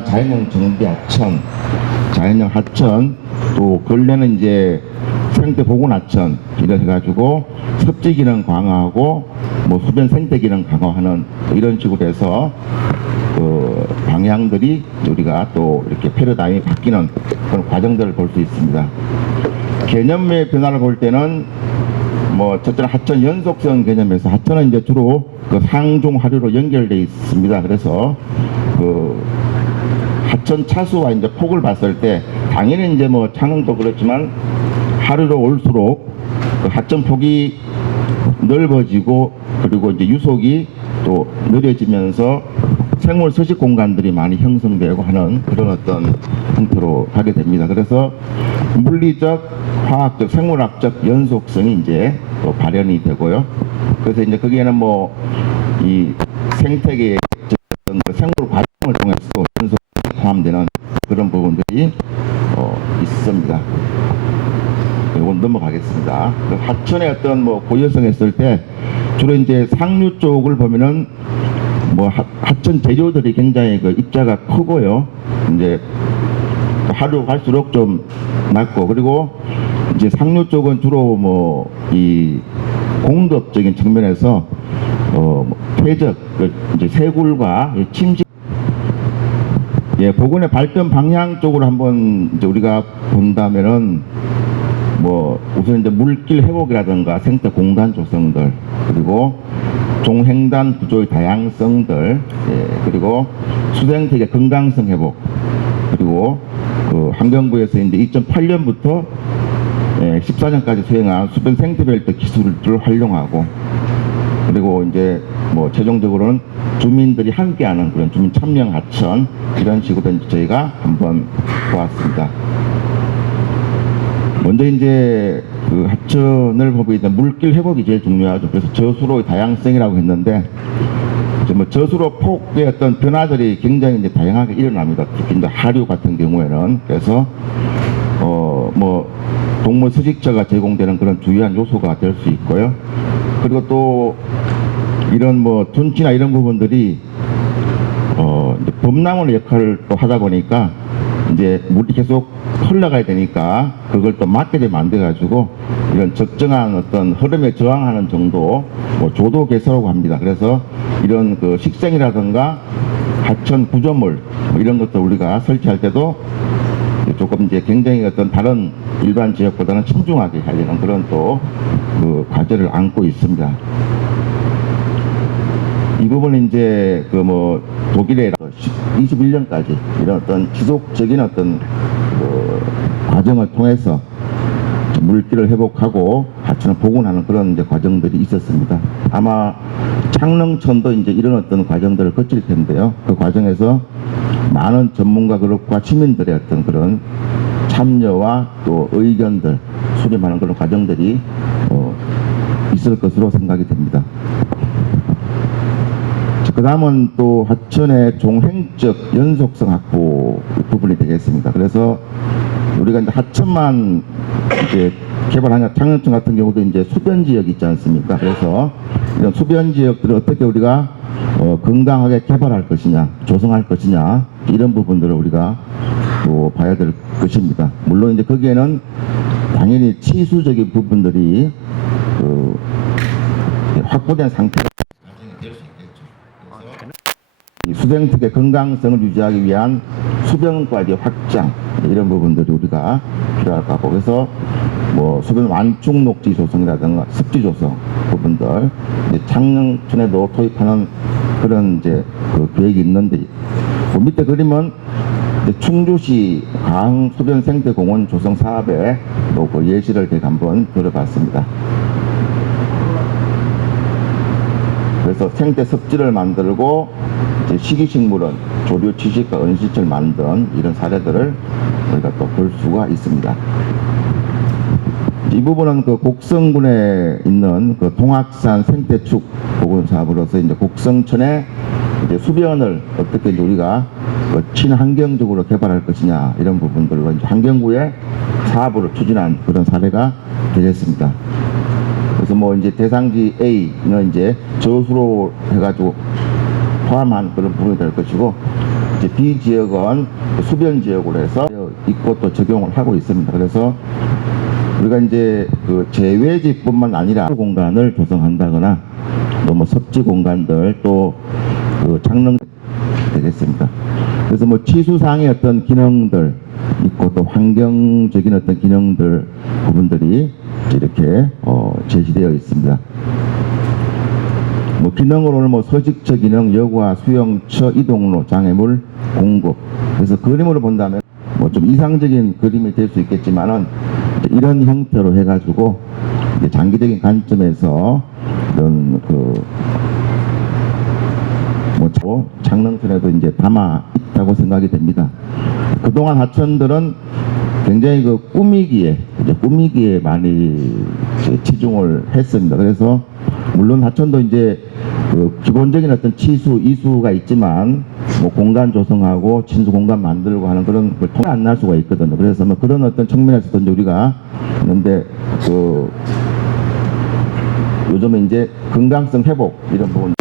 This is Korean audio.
자연형 정비 하천, 자연형 하천, 또 근래는 이제 생태 보건 하천 이래 해가지고 섭지 기능 강화하고 뭐 수변 생태 기능 강화하는 이런 식으로 해서 그 방향들이 우리가 또 이렇게 패러다임이 바뀌는 그런 과정들을 볼 수 있습니다. 개념의 변화를 볼 때는 뭐 첫째는 하천 연속성 개념에서 하천은 이제 주로 그 상중 하류로 연결되어 있습니다. 그래서 그 하천 차수와 이제 폭을 봤을 때 당연히 이제 뭐 창릉도 그렇지만 하류로 올수록 그 하천 폭이 넓어지고 그리고 이제 유속이 또 느려지면서 생물 서식 공간들이 많이 형성되고 하는 그런 어떤 형태로 가게 됩니다. 그래서 물리적, 화학적, 생물학적 연속성이 이제 또 발현이 되고요. 그래서 이제 거기에는 뭐 이 생태계의 어떤 생물 과정을 통해서 연속성이 포함되는 그런 부분들이 있습니다. 이건 넘어가겠습니다. 그 하천의 어떤 뭐 고유성 했을 때 주로 이제 상류 쪽을 보면은 뭐 하천 재료들이 굉장히 그 입자가 크고요. 이제 하루 갈수록 좀 낮고, 그리고 이제 상류 쪽은 주로 뭐 이 공급적인 측면에서 퇴적, 이제 세굴과 침식, 보건의 발전 방향 쪽으로 한번 이제 우리가 본다면은 뭐 우선 이제 물길 회복이라든가 생태 공간 조성들, 그리고 종횡단 구조의 다양성들, 그리고 수생태계 건강성 회복, 그리고 그 환경부에서 이제 2008년부터 14년까지 수행한 수변 생태벨트 기술을 활용하고, 그리고 이제 뭐 최종적으로는 주민들이 함께하는 그런 주민 참여 하천, 이런 식으로 저희가 한번 보았습니다. 먼저 이제 그 하천을 보면 이제 물길 회복이 제일 중요하죠. 그래서 저수로의 다양성이라고 했는데, 이제 뭐 저수로 폭의 어떤 변화들이 굉장히 이제 다양하게 일어납니다. 특히 이제 하류 같은 경우에는. 그래서 뭐 동물 서식처가 제공되는 그런 주요한 요소가 될 수 있고요. 그리고 또 이런 뭐 둔치나 이런 부분들이 이제 범람원의 역할을 또 하다 보니까 이제 물이 계속 흘러가야 되니까 그걸 또 막게 되면 안 돼가지고 이런 적정한 어떤 흐름에 저항하는 정도, 뭐 조도 개소라고 합니다. 그래서 이런 그 식생이라든가 하천 구조물 뭐 이런 것도 우리가 설치할 때도 조금 이제 굉장히 어떤 다른 일반 지역보다는 신중하게 해야 되는 그런 또 그 과제를 안고 있습니다. 이 부분은 이제 그 뭐 독일의 21년까지 이런 어떤 지속적인 어떤 그 과정을 통해서 물길을 회복하고 하천을 복원하는 그런 이제 과정들이 있었습니다. 아마 창릉천도 이제 이런 어떤 과정들을 거칠 텐데요. 그 과정에서 많은 전문가 그룹과 시민들의 어떤 그런 참여와 또 의견들 수렴하는 그런 과정들이 있을 것으로 생각이 됩니다. 그 다음은 또 하천의 종횡적 연속성 확보 부분이 되겠습니다. 그래서 우리가 이제 하천만 이제 개발하냐, 창릉천 같은 경우도 이제 수변 지역이 있지 않습니까? 그래서 이런 수변 지역들을 어떻게 우리가 건강하게 개발할 것이냐, 조성할 것이냐, 이런 부분들을 우리가 또 봐야 될 것입니다. 물론 이제 거기에는 당연히 치수적인 부분들이 확보된 상태가 될 수 있겠죠. 그래서 이 수생태계 건강성을 유지하기 위한 수변과의 확장, 이런 부분들이 우리가 필요할 것 같고, 그래서 뭐 수변 완충 녹지 조성이라든가 습지 조성 부분들, 이제 창릉천에도 도입하는 그런 이제 그 계획이 있는데, 그 밑에 그림은 충주시 강수변생태공원 조성 사업에 또 그 예시를 제가 한번 들어봤습니다. 그래서 생태 습지를 만들고 이제 식이식물은 조류 지식과 은시처를 만든 이런 사례들을 우리가 또 볼 수가 있습니다. 이 부분은 그 곡성군에 있는 그 동학산 생태축 보건 사업으로서 이제 곡성천의 이제 수변을 어떻게 이제 우리가 친환경적으로 개발할 것이냐, 이런 부분들로 이제 환경부의 사업으로 추진한 그런 사례가 되겠습니다. 그래서 뭐 이제 대상지 A는 이제 저수로 해가지고 포함한 그런 부분이 될 것이고, 이제 B 지역은 수변 지역으로 해서 있고 또 적용을 하고 있습니다. 그래서 우리가 이제 그 재외지뿐만 아니라 공간을 조성한다거나 또 뭐 섭지 공간들 또 그 장릉 되겠습니다. 그래서 뭐 치수상의 어떤 기능들 있고 또 환경적인 어떤 기능들 부분들이 이렇게 제시되어 있습니다. 뭐 기능으로는 뭐 서식처 기능, 여과, 수용처, 이동로, 장애물, 공급. 그래서 그림으로 본다면 뭐 좀 이상적인 그림이 될 수 있겠지만은 이런 형태로 해가지고 이제 장기적인 관점에서 이런 뭐 장릉선에도 이제 담아 있다고 생각이 됩니다. 그동안 하천들은 굉장히 그 꾸미기에 많이 치중을 했습니다. 그래서 물론 하천도 이제 그 기본적인 어떤 치수, 이수가 있지만 뭐 공간 조성하고 친수 공간 만들고 하는 그런 걸 통해 안 날 수가 있거든요. 그래서 뭐 그런 어떤 측면에서도 이제 우리가 있는데 요즘에 이제 건강성 회복 이런 부분.